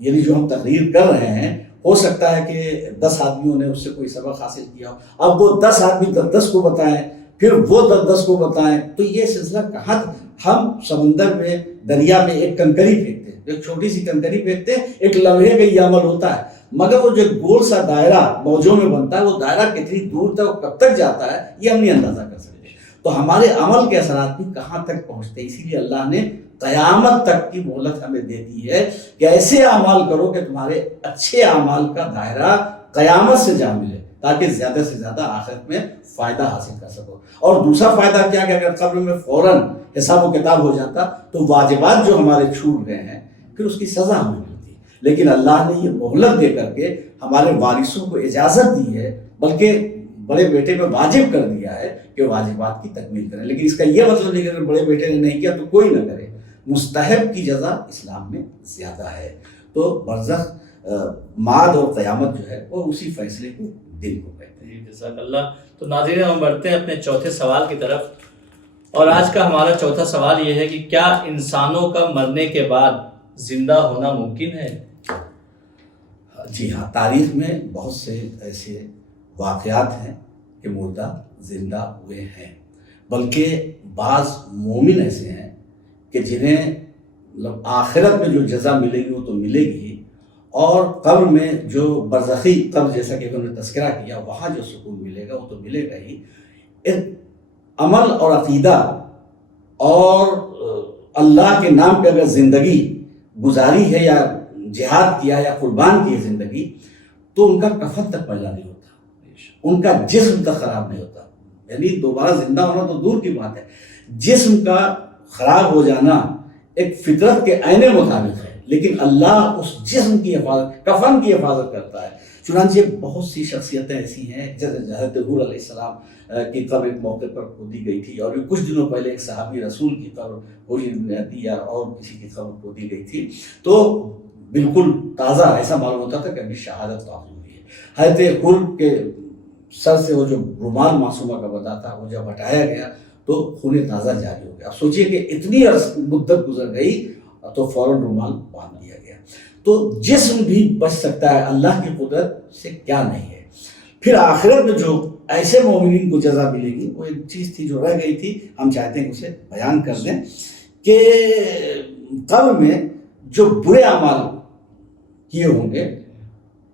یعنی جو ہم تقریر کر رہے ہیں ہو سکتا ہے کہ 10 آدمیوں نے اس سے کوئی سبق حاصل کیا ہو، اب وہ 10 آدمی 10 کو بتائیں، پھر وہ 10 کو بتائیں، تو یہ سلسلہ کہاں ہم سمندر میں دریا میں ایک کنکری پھینکتے ہیں، ایک چھوٹی سی کنکری پھینکتے ہیں، ایک لمحے کا یہ عمل ہوتا ہے، مگر وہ جو گول سا دائرہ موجوں میں بنتا ہے وہ دائرہ کتنی دور تک کب تک جاتا ہے یہ ہم نہیں اندازہ کر سکتے۔ تو ہمارے عمل کے اثرات بھی کہاں تک پہنچتے ہیں، اسی لیے اللہ نے قیامت تک کی مہلت ہمیں دے دی ہے کہ ایسے اعمال کرو کہ تمہارے اچھے اعمال کا دائرہ قیامت سے جا ملے، تاکہ زیادہ سے زیادہ آخرت میں فائدہ حاصل کر سکو۔ اور دوسرا فائدہ کیا کہ اگر قبر میں فوراً حساب و کتاب ہو جاتا تو واجبات جو ہمارے چھوٹ گئے ہیں پھر اس کی سزا ہمیں ملتی، لیکن اللہ نے یہ مہلت دے کر کے ہمارے وارثوں کو اجازت دی ہے، بلکہ بڑے بیٹے پہ واجب کر دیا ہے کہ واجبات کی تکمیل کریں، لیکن اس کا یہ مطلب نہیں کہ اگر بڑے بیٹے نے نہیں کیا تو کوئی نہ کرے، مستحب کی جزا اسلام میں زیادہ ہے۔ تو برزخ معاد اور قیامت جو ہے وہ اسی فیصلے کو دن کو کہتے ہیں۔ جزاک اللہ۔ تو ناظرین ہم بڑھتے ہیں اپنے چوتھے سوال کی طرف، اور آج کا ہمارا چوتھا سوال یہ ہے کہ کیا انسانوں کا مرنے کے بعد زندہ ہونا ممکن ہے؟ جی ہاں، تاریخ میں بہت سے ایسے واقعات ہیں کہ مردہ زندہ ہوئے ہیں، بلکہ بعض مومن ایسے ہیں کہ جنہیں مطلب آخرت میں جو جزا ملے گی وہ تو ملے گی، اور قبر میں جو برزخی قبر جیسا کہ انہوں نے تذکرہ کیا وہاں جو سکون ملے گا وہ تو ملے گا ہی۔ عمل اور عقیدہ اور اللہ کے نام پہ اگر زندگی گزاری ہے یا جہاد کیا یا قربان کی ہے زندگی، تو ان کا کفن تک پیدا نہیں ہوتا، ان کا جسم تک خراب نہیں ہوتا، یعنی دوبارہ زندہ ہونا تو دور کی بات ہے، جسم کا خراب ہو جانا ایک فطرت کے عین مطابق ہے، لیکن اللہ اس جسم کی حفاظت، کفن کی حفاظت کرتا ہے۔ چنانچہ بہت سی شخصیتیں ایسی ہیں، جیسے حضرت حور علیہ السلام کی قبر ایک موقع پر کھودی گئی تھی، اور کچھ دنوں پہلے ایک صحابی رسول کی قبر ہوئی یا اور کسی کی قبر کھودی گئی تھی، تو بالکل تازہ ایسا معلوم ہوتا تھا کہ ابھی شہادت حاصل ہوئی ہے۔ حضرت حور کے سر سے وہ جو رومال معصومہ کا بندہ تھا وہ جب ہٹایا گیا تو خون تازہ جاری ہو گیا۔ اب سوچئے کہ اتنی مدت گزر گئی تو فوراً رومال باندھ دیا گیا۔ تو جسم بھی بچ سکتا ہے، اللہ کی قدرت سے کیا نہیں ہے۔ پھر آخرت میں جو ایسے مومنین کو جزا ملے گی، وہ ایک چیز تھی جو رہ گئی تھی، ہم چاہتے ہیں کہ اسے بیان کر دیں، کہ قبر میں جو برے اعمال کیے ہوں گے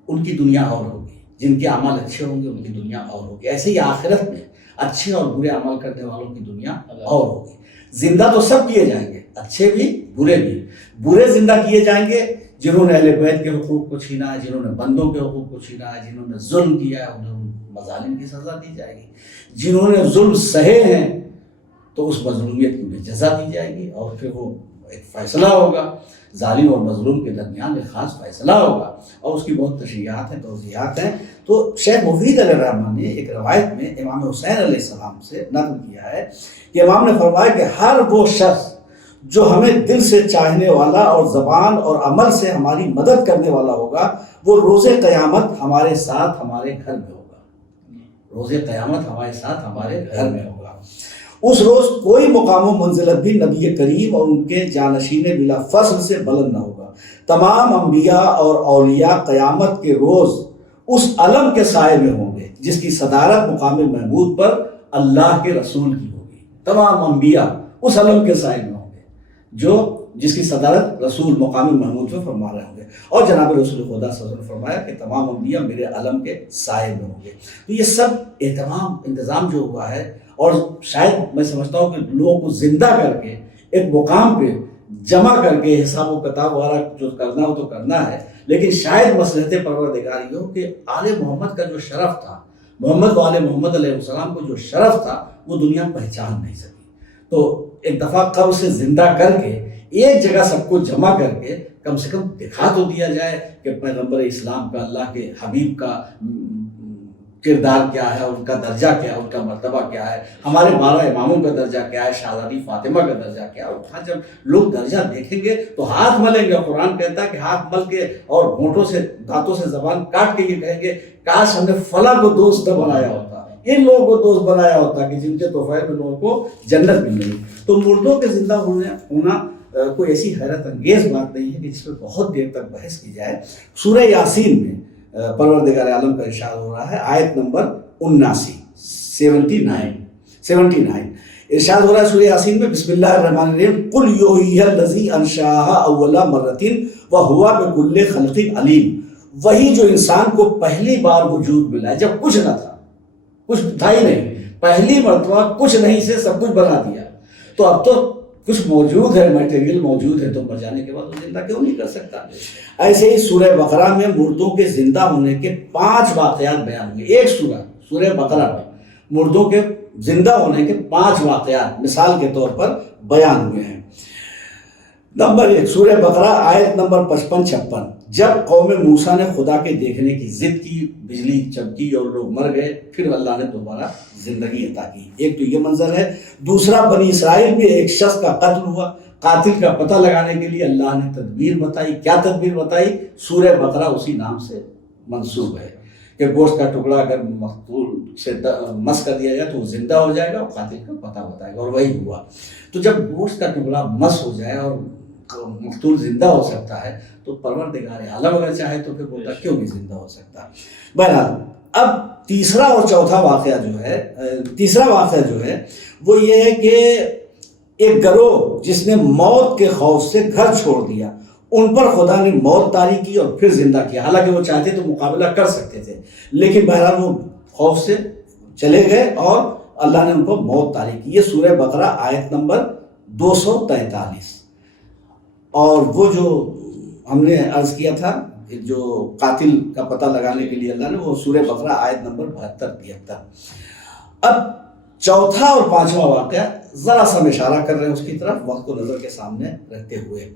ان کی دنیا اور ہوگی، جن کے اعمال اچھے ہوں گے ان کی دنیا اور ہوگی، ایسے ہی آخرت میں اچھے اور برے عمل کرنے والوں کی دنیا اور ہوگی۔ زندہ تو سب کیے جائیں گے، اچھے بھی برے بھی۔ برے زندہ کیے جائیں گے جنہوں نے اہل بیت کے حقوق کو چھینا ہے، جنہوں نے بندوں کے حقوق کو چھینا ہے، جنہوں نے ظلم کیا ہے، انہیں مظالم کی سزا دی جائے گی۔ جنہوں نے ظلم سہے ہیں تو اس مظلومیت کی انہیں جزا دی جائے گی، اور پھر وہ ایک فیصلہ ہوگا، ظالم اور مظلوم کے درمیان ایک خاص فیصلہ ہوگا، اور اس کی بہت تشریحات ہیں، توضیحات ہیں۔ تو شیخ مفید علیہ الرحمٰن نے ایک روایت میں امام حسین علیہ السلام سے نقل کیا ہے کہ امام نے فرمایا کہ ہر وہ شخص جو ہمیں دل سے چاہنے والا اور زبان اور عمل سے ہماری مدد کرنے والا ہوگا، وہ روز قیامت ہمارے ساتھ ہمارے گھر میں ہوگا۔ روز قیامت ہمارے ساتھ ہمارے گھر میں ہوگا۔ اس روز کوئی مقام و منزلت بھی نبی کریم اور ان کے جانشین بلا فصل سے بلند نہ ہوگا۔ تمام انبیاء اور اولیاء قیامت کے روز اس علم کے سائے میں ہوں گے جس کی صدارت مقام محمود پر اللہ کے رسول کی ہوگی۔ تمام انبیاء اس علم کے سائے میں ہوں گے جس کی صدارت رسول مقام محمود پہ فرما رہے ہوں گے، اور جناب رسول خدا صلی اللہ علیہ وسلم نے فرمایا کہ تمام انبیاء میرے علم کے سائے میں ہوں گے۔ تو یہ سب انتظام جو ہوا ہے، اور شاید میں سمجھتا ہوں کہ لوگوں کو زندہ کر کے ایک مقام پہ جمع کر کے حساب و کتاب والا جو کرنا ہو تو کرنا ہے، لیکن شاید مصلحت پروردگار یہ ہو کہ آل محمد کا جو شرف تھا، محمد و آل محمد علیہ السلام کو جو شرف تھا، وہ دنیا پہچان نہیں سکی۔ تو ایک دفعہ قبر سے زندہ کر کے ایک جگہ سب کو جمع کر کے کم سے کم دکھا تو دیا جائے کہ پیغمبر اسلام کا، اللہ کے حبیب کا کردار کیا ہے، ان کا درجہ کیا ہے، ان کا مرتبہ کیا ہے، ہمارے 12 اماموں کا درجہ کیا ہے، شہزادی فاطمہ کا درجہ کیا ہے۔ اور جب لوگ درجہ دیکھیں گے تو ہاتھ ملیں گے۔ قرآن کہتا ہے کہ ہاتھ مل کے اور ہونٹوں سے، دانتوں سے زبان کاٹ کے یہ کہیں گے کاش ہم نے فلاں کو دوست نہ بنایا ہوتا، ان لوگوں کو دوست بنایا ہوتا کہ جن کے توفیل میں لوگوں کو جنت مل رہی۔ تو مردوں کے زندہ ہونا کوئی ایسی حیرت انگیز بات نہیں ہے کہ جس پہ بہت دیر تک بحث کی جائے۔ سورہ یاسین میں پروردگار عالم کا ارشاد ہو رہا ہے، آیت نمبر 79 ارشاد ہو رہا ہے سورہ یاسین میں، بسم اللہ الرحمن الرحیم، قل یحییھا الذی انشأھا اول مرۃ وہو بکل خلق علیم۔ وہی جو انسان کو پہلی بار وجود ملا ہے، جب کچھ نہ تھا، کچھ تھا ہی نہیں، پہلی مرتبہ کچھ نہیں سے سب کچھ بنا دیا، تو اب تو کچھ موجود ہے، میٹیریل موجود ہے، تو مر جانے کے بعد وہ زندہ کیوں نہیں کر سکتا؟ ایسے ہی سورہ بقرہ میں مردوں کے زندہ ہونے کے 5 واقعات بیان ہوئے۔ ایک سورہ بقرہ میں مردوں کے زندہ ہونے کے 5 واقعات مثال کے طور پر بیان ہوئے ہیں۔ نمبر 1، سورہ بقرہ آیت نمبر 55-56، جب قوم موسیٰ نے خدا کے دیکھنے کی ضد کی، بجلی چمکی اور لوگ مر گئے، پھر اللہ نے دوبارہ زندگی عطا کی۔ ایک تو یہ منظر ہے۔ دوسرا، بنی اسرائیل میں ایک شخص کا قتل ہوا، قاتل کا پتہ لگانے کے لیے اللہ نے تدبیر بتائی۔ کیا تدبیر بتائی؟ سورہ بقرہ اسی نام سے منسوب ہے کہ گوشت کا ٹکڑا اگر مقتول سے مس کر دیا جائے تو وہ زندہ ہو جائے گا اور قاتل کا پتہ بتائے گا، اور وہی ہوا۔ تو جب گوشت کا ٹکڑا مس ہو جائے اور مقتول زندہ ہو سکتا ہے تو پروردگار عالم اگر چاہے تو پھر بولتا کیوں نہیں زندہ ہو سکتا. بہرحال اب تیسرا اور چوتھا واقعہ جو ہے، تیسرا واقعہ جو ہے وہ یہ ہے کہ ایک گروہ جس نے موت کے خوف سے گھر چھوڑ دیا، ان پر خدا نے موت طاری کی اور پھر زندہ کیا. حالانکہ وہ چاہتے تو مقابلہ کر سکتے تھے، لیکن بہرحال وہ خوف سے چلے گئے اور اللہ نے ان کو موت طاری کی. یہ سورہ بقرہ آیت نمبر 243. اور وہ جو ہم نے عرض کیا تھا جو قاتل کا پتہ لگانے کے لیے اللہ نے، وہ سورہ بقرہ آیت نمبر 72-73. اب چوتھا اور پانچواں واقعہ ذرا سا اشارہ کر رہے ہیں اس کی طرف، وقت کو نظر کے سامنے رکھتے ہوئے.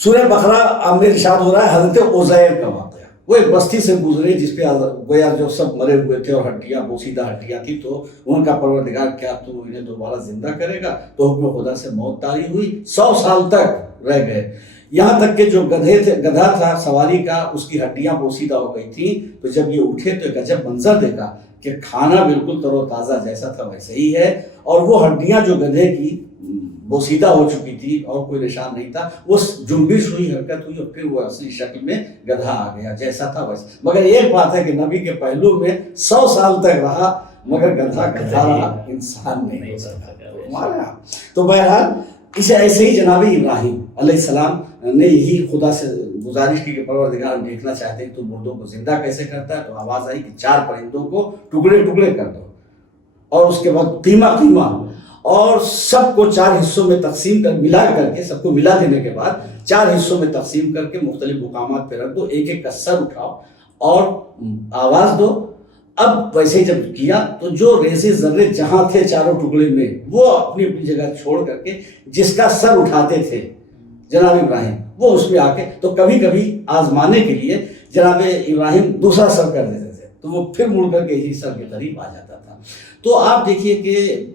سورہ بقرہ میں ارشاد ہو رہا ہے حضرت عزیر کا واقعہ. وہ ایک بستی سے گزرے جس پہ گویا جو سب مرے ہوئے تھے اور ہڈیاں بوسیدہ ہڈیاں تھی، تو ان کا پروردگار کیا تو انہیں دوبارہ زندہ کرے گا؟ تو حکم خدا سے موت طاری ہوئی. 100 سال تک رہ گئے، یہاں تک کہ جو گدھا تھا سواری کا، اس کی ہڈیاں بوسیدہ ہو گئی تھیں. تو جب یہ اٹھے تو ایک عجب منظر دیکھا کہ کھانا بالکل تر و تازہ جیسا تھا ویسے ہی ہے، اور وہ ہڈیاں جو گدھے کی بوسیدہ ہو چکی تھی اور کوئی نشان نہیں تھا، وہ جنبش ہوئی، حرکت ہوئی اور پھر وہ اصلی شکل میں گدھا آ گیا، جیسا تھا ویسا. مگر ایک بات ہے کہ نبی کے پہلو میں 100 سال تک رہا، مگر گدھا رہا، انسان نہیں ہو سکتا. تو بہرحال اسے ایسے ہی جناب ابراہیم علیہ السلام نے یہی خدا سے گزارش کی کہ پروردگار ہم دیکھنا چاہتے ہیں تو مردوں کو زندہ کیسے کرتا ہے. تو آواز آئی کہ 4 پرندوں کو ٹکڑے ٹکڑے کر دو، اور اس کے بعد قیمہ اور سب کو 4 حصوں میں تقسیم کر ملا کر کے، سب کو ملا دینے کے بعد 4 حصوں میں تقسیم کر کے مختلف مقامات پہ رکھ دو، ایک ایک کا سر اٹھاؤ اور آواز دو. اب ویسے ہی جب کیا تو جو ریزے ذرے جہاں تھے چاروں ٹکڑے میں، وہ اپنی اپنی جگہ چھوڑ کر کے جس کا سر اٹھاتے تھے جناب ابراہیم، وہ اس میں آ کے، تو کبھی کبھی آزمانے کے لیے جناب ابراہیم دوسرا سر کر دیتے تھے تو وہ پھر مڑ کر کے اسی سر کے قریب آ جاتا تھا. تو آپ دیکھیے کہ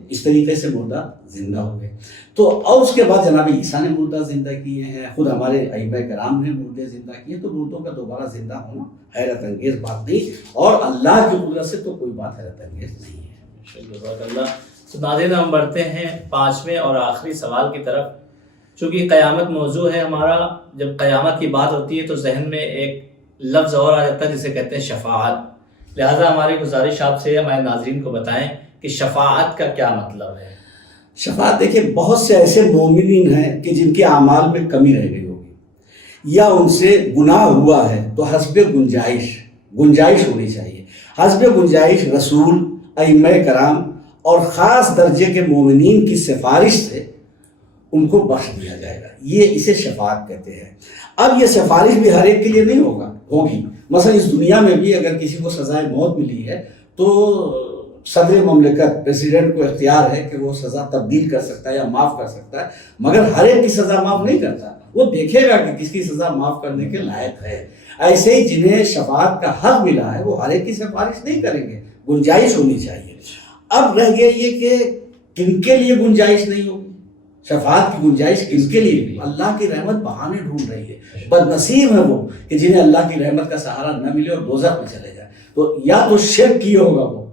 اس طریقے سے مردہ زندہ ہوئے. تو اور اس کے بعد جناب عیسیٰ نے مردہ زندہ کیے ہیں، خود ہمارے ائمہ کرام نے مردے زندہ کیے. تو مردوں کا دوبارہ زندہ ہونا حیرت انگیز بات نہیں، اور اللہ کی قدرت سے تو کوئی بات حیرت انگیز نہیں ہے. جزاک اللہ. تو ناظرین ہم بڑھتے ہیں 5ویں اور آخری سوال کی طرف. چونکہ قیامت موضوع ہے ہمارا، جب قیامت کی بات ہوتی ہے تو ذہن میں ایک لفظ اور آ جاتا ہے جسے کہتے ہیں شفاعت. لہٰذا ہماری گزارش آپ سے ہمارے ناظرین کو بتائیں کہ شفاعت کا کیا مطلب ہے. شفاعت دیکھیے، بہت سے ایسے مومنین ہیں کہ جن کے اعمال میں کمی رہ گئی ہوگی یا ان سے گناہ ہوا ہے، تو حسب گنجائش ہونی چاہیے. حسب گنجائش رسول، ائمہ کرام اور خاص درجے کے مومنین کی سفارش سے ان کو بخش دیا جائے گا. یہ اسے شفاعت کہتے ہیں. اب یہ سفارش بھی ہر ایک کے لیے نہیں ہوگی. مثلا اس دنیا میں بھی اگر کسی کو سزائے موت ملی ہے تو صدر مملکت پریزیڈنٹ کو اختیار ہے کہ وہ سزا تبدیل کر سکتا ہے یا معاف کر سکتا ہے، مگر ہر ایک کی سزا معاف نہیں کرتا. وہ دیکھے گا کہ کس کی سزا معاف کرنے کے لائق ہے. ایسے ہی جنہیں شفاعت کا حق ملا ہے وہ ہر ایک کی سفارش نہیں کریں گے، گنجائش ہونی چاہیے. اب رہ گیا یہ کہ کن کے لیے گنجائش نہیں ہوگی. شفاعت کی گنجائش کن کے لیے؟ اللہ کی رحمت بہانے ڈھونڈ رہی ہے. بد نصیب ہے وہ کہ جنہیں اللہ کی رحمت کا سہارا نہ ملے اور دوزخ میں چلے جائے. تو یا تو شرک کیے ہوگا، وہ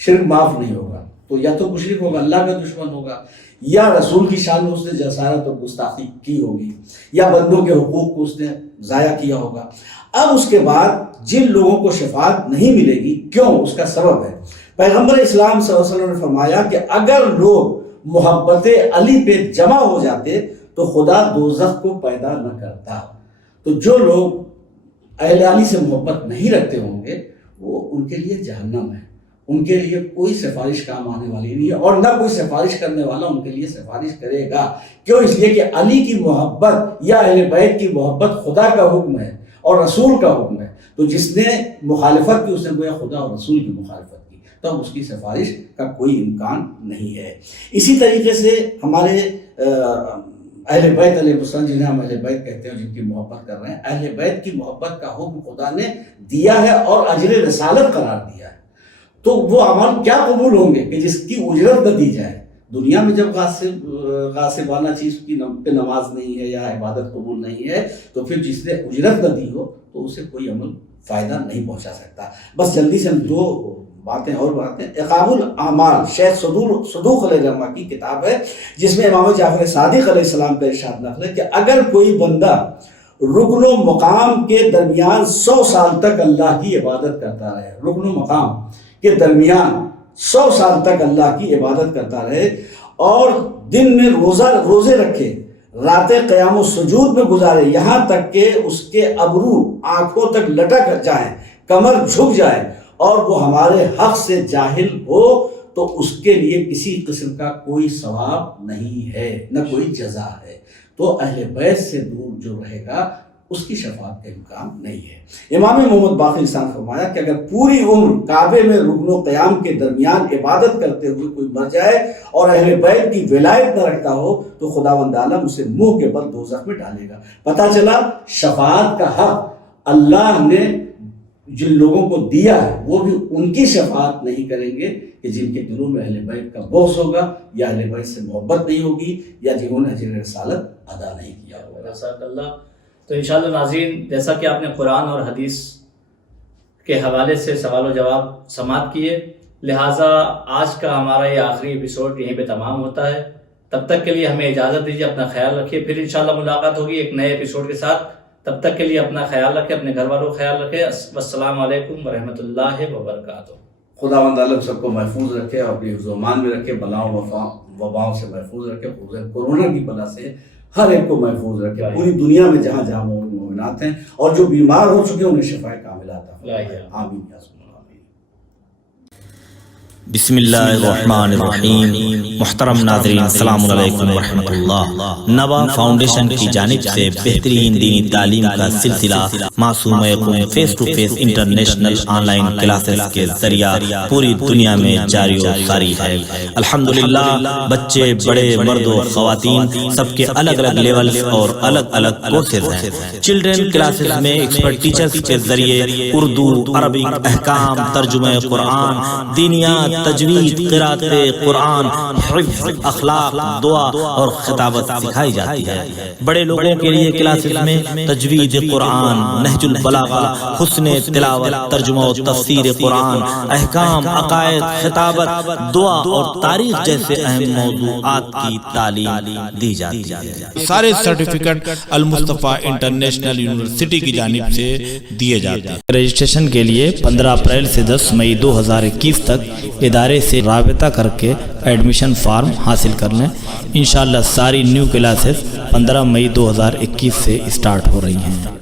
شرک معاف نہیں ہوگا تو یا تو مشرک ہوگا، اللہ کا دشمن ہوگا، یا رسول کی شان میں اس نے جسارت اور گستاخی کی ہوگی، یا بندوں کے حقوق کو اس نے ضائع کیا ہوگا. اب اس کے بعد جن لوگوں کو شفاعت نہیں ملے گی، کیوں؟ اس کا سبب ہے. پیغمبر اسلام صلی اللہ علیہ وسلم نے فرمایا کہ اگر لوگ محبت علی پہ جمع ہو جاتے تو خدا دوزخ کو پیدا نہ کرتا. تو جو لوگ اہل علی سے محبت نہیں رکھتے ہوں گے وہ ان کے لیے جہنم ہے. ان کے لیے کوئی سفارش کام آنے والی نہیں ہے، اور نہ کوئی سفارش کرنے والا ان کے لیے سفارش کرے گا. کیوں؟ اس لیے کہ علی کی محبت یا اہل بیت کی محبت خدا کا حکم ہے اور رسول کا حکم ہے. تو جس نے مخالفت کی اس نے گویا خدا اور رسول کی مخالفت کی، تب اس کی سفارش کا کوئی امکان نہیں ہے. اسی طریقے سے ہمارے اہل بیت علیہ السلام، جنہیں ہم اہل بیت کہتے ہیں، جن کی محبت کر رہے ہیں، اہل بیت کی محبت کا حکم خدا نے دیا ہے اور اجر رسالت قرار دیا ہے. تو وہ عمل کیا قبول ہوں گے کہ جس کی اجرت نہ دی جائے. دنیا میں جب غاصبانہ چیز کی پہ نماز نہیں ہے یا عبادت قبول نہیں ہے تو پھر جس نے اجرت نہ دی ہو تو اسے کوئی عمل فائدہ نہیں پہنچا سکتا. بس جلدی سے ہم 2 باتیں اور باتیں. عقاب الاعمال شیخ صدوق علیہ رحمہ کی کتاب ہے، جس میں امام جعفر صادق علیہ السلام کا ارشاد نقل ہے کہ اگر کوئی بندہ رکن و مقام کے درمیان 100 سال تک اللہ کی عبادت کرتا رہے، رکن و مقام کے درمیان 100 سال تک اللہ کی عبادت کرتا رہے، اور دن میں روزے رکھے، راتیں قیام و سجود میں گزارے، یہاں تک کہ اس کے ابرو آنکھوں تک لٹک جائیں، کمر جھک جائے، اور وہ ہمارے حق سے جاہل ہو، تو اس کے لیے کسی قسم کا کوئی ثواب نہیں ہے، نہ کوئی جزا ہے. تو اہل بیت سے دور جو رہے گا اس کی شفاعت کا امکان نہیں ہے. امام محمد باقر نے فرمایا کہ اگر پوری عمر کعبے میں رکن و قیام کے درمیان عبادت کرتے ہوئے کوئی مر جائے اور اہل بیت کی ولایت نہ رکھتا ہو تو خداوند عالم اسے منہ کے بل دوزخ میں ڈالے گا. پتہ چلا شفاعت کا حق اللہ نے جن لوگوں کو دیا ہے وہ بھی ان کی شفاعت نہیں کریں گے کہ جن کے دلوں میں اہل بیت کا بغض ہوگا، یا اہل بیت سے محبت نہیں ہوگی، یا جنہوں نے اجر رسالت ادا نہیں کیا ہوگا. جزاک اللہ. تو انشاءاللہ ناظرین، جیسا کہ آپ نے قرآن اور حدیث کے حوالے سے سوال و جواب سماعت کیے، لہٰذا آج کا ہمارا یہ آخری ایپیسوڈ یہیں پہ تمام ہوتا ہے. تب تک کے لیے ہمیں اجازت دیجیے، اپنا خیال رکھیے. پھر انشاءاللہ ملاقات ہوگی ایک نئے ایپیسوڈ کے ساتھ. تب تک کے لیے اپنا خیال رکھیں، اپنے گھر والوں کا خیال رکھیں. السلام علیکم ورحمۃ اللہ وبرکاتہ. خداوند عالم سب کو محفوظ رکھے اور اپنی حفظ و امان میں رکھے، بلاؤں وباؤں سے محفوظ رکھے، کورونا کی بلا سے ہر ایک کو محفوظ رکھے. پوری دنیا میں جہاں جہاں مومنات ہیں اور جو بیمار ہو چکے انہیں شفا کاملہ عطا فرمائے. آمین. بسم اللہ الرحمن الرحیم. محترم ناظرین السلام علیکم ورحمۃ اللہ. نوا فاؤنڈیشن کی جانب سے بہترین دینی تعلیم کا سلسلہ معصوم یقوم face to face international online classes کے ذریعہ پوری دنیا میں جاری و ساری ہے. الحمدللہ بچے بڑے مرد و خواتین سب کے الگ الگ لیولز اور الگ الگ کورسز ہیں. چلڈرن کلاسز میں ایکسپرٹ ٹیچرز کے ذریعے اردو، عربک، احکام، ترجمہ قرآن، دینیات، تجوید، قرات قرآن، حفظ، اخلاق، دعا اور خطابت سکھائی جاتی ہے. بڑے لوگوں کے لیے کلاسز میں تجوید قرآن، نہج البلاغہ، حسن تلاوت، ترجمہ و تفسیر قرآن، احکام، عقائد، خطابت، دعا اور تاریخ جیسے اہم موضوعات کی تعلیم دی جاتی ہے. سارے سرٹیفکیٹ المصطفیٰ انٹرنیشنل یونیورسٹی کی جانب سے دیے جاتے ہیں. رجسٹریشن کے لیے 15 اپریل سے 10 مئی 2021 تک ادارے سے رابطہ کر کے ایڈمیشن فارم حاصل کر لیں. انشاءاللہ ساری نیو کلاسز 15 مئی 2021 سے اسٹارٹ ہو رہی ہیں.